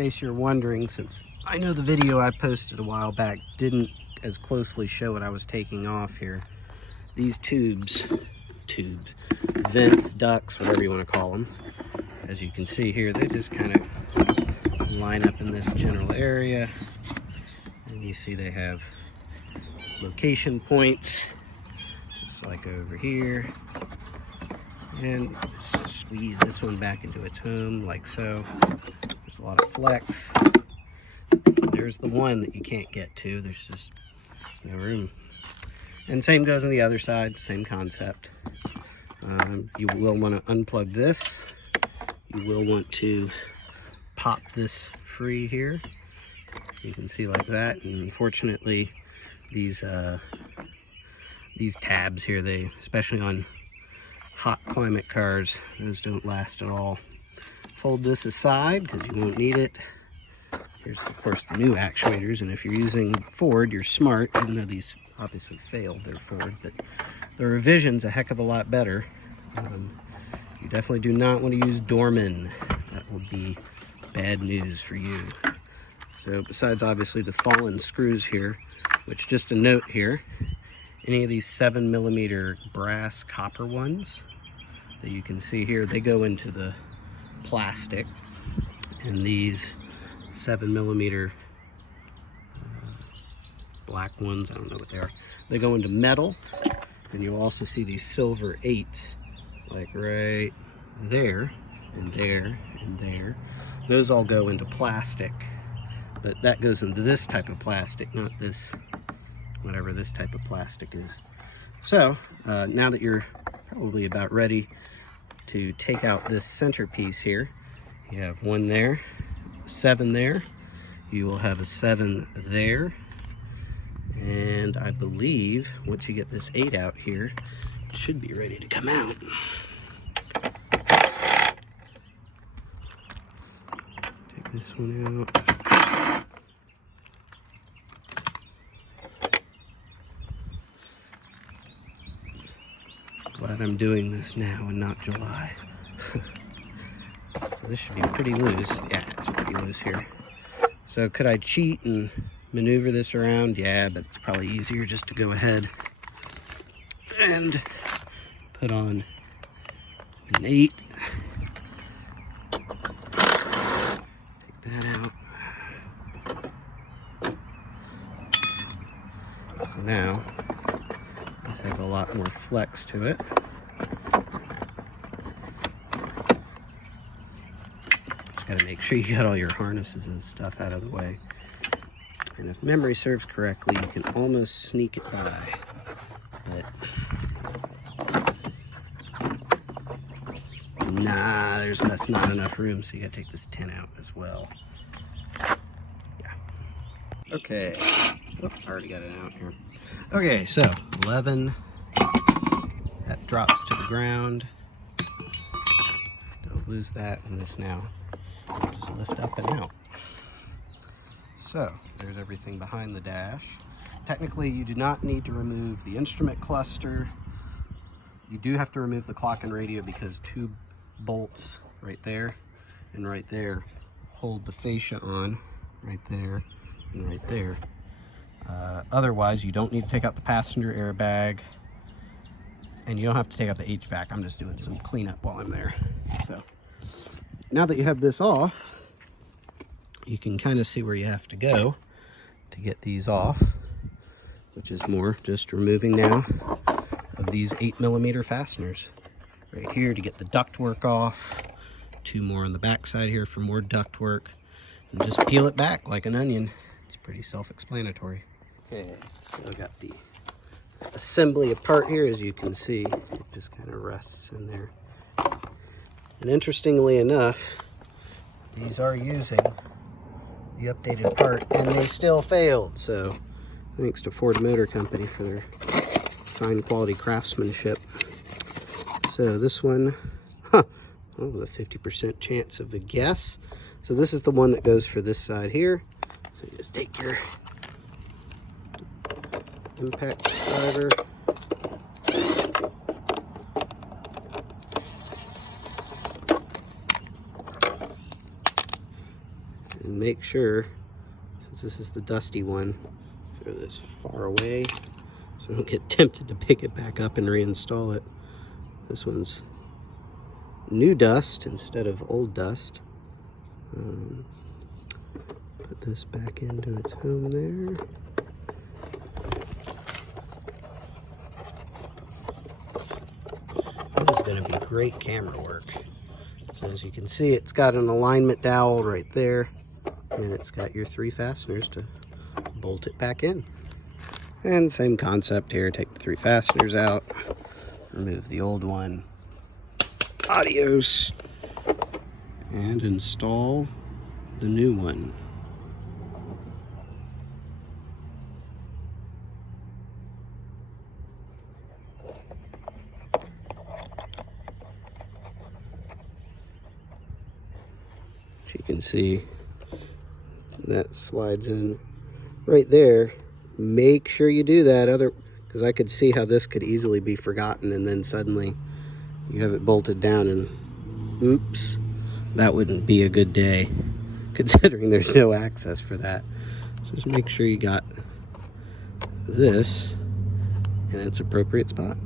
In case you're wondering, since I know the video I posted a while back didn't as closely show what I was taking off here, these tubes, vents, ducts, whatever you want to call them, as you can see here, they just kind of line up in this general area. And you see they have location points, just like over here. And just squeeze this one back into its home like so. There's a lot of flex. There's the one that you can't get to. There's just no room. And same goes on the other side, same concept. You will want to unplug this. You will want to pop this free here. You can see like that. And unfortunately, these tabs here, they, especially on hot climate cars, those don't last at all. Fold this aside because you won't need it. Here's of course the new actuators, and if you're using Ford, you're smart, even though these obviously failed, they're Ford, but the revision's a heck of a lot better. You definitely do not want to use Dorman. That will be bad news for you. So besides obviously the fallen screws here, which, just a note here, any of these 7mm brass copper ones that you can see here, they go into the plastic, and these 7mm black ones, I don't know what they are, they go into metal. And you'll also see these silver 8s, like right there and there and there. Those all go into plastic, but that goes into this type of plastic, not this, whatever this type of plastic is. So now that you're probably about ready to take out this centerpiece here, you have one there, 7 there, you will have a 7 there, and I believe once you get this 8 out here, it should be ready to come out. Take this one out. Glad I'm doing this now and not July. So this should be pretty loose. Yeah, it's pretty loose here. So could I cheat and maneuver this around? Yeah, but it's probably easier just to go ahead and put on an 8. Take that out. So now this has a lot more flex to it. Just got to make sure you got all your harnesses and stuff out of the way. And if memory serves correctly, you can almost sneak it by. But nah, that's not enough room, so you gotta take this 10 out as well. Yeah. Okay. Oops, I already got it out here. Okay, so 11. That drops to the ground. Don't lose that in this now. Just lift up and out. So there's everything behind the dash. Technically, you do not need to remove the instrument cluster. You do have to remove the clock and radio because 2 bolts right there and right there hold the fascia on, right there and right there. Otherwise, you don't need to take out the passenger airbag, and you don't have to take out the HVAC. I'm just doing some cleanup while I'm there. So now that you have this off, you can kind of see where you have to go to get these off, which is more just removing now of these 8mm fasteners right here to get the ductwork off. 2 more on the back side here for more ductwork, and just peel it back like an onion. It's pretty self-explanatory. Okay, so I got the assembly apart here. As you can see, it just kind of rests in there. And interestingly enough, these are using the updated part, and they still failed. So thanks to Ford Motor Company for their fine quality craftsmanship. So this one, well, a 50% chance of a guess. So this is the one that goes for this side here. So you just take your impact driver, and make sure, since this is the dusty one, throw this far away so I don't get tempted to pick it back up and reinstall it. This one's new dust instead of old dust. Put this back into its home there. This is going to be great camera work. So as you can see, it's got an alignment dowel right there, and it's got your 3 fasteners to bolt it back in. And same concept here, take the 3 fasteners out, remove the old one, adios, and install the new one. As you can see, that slides in right there. Make sure you do that, because I could see how this could easily be forgotten, and then suddenly you have it bolted down and oops, that wouldn't be a good day, considering there's no access for that. So just make sure you got this in its appropriate spot.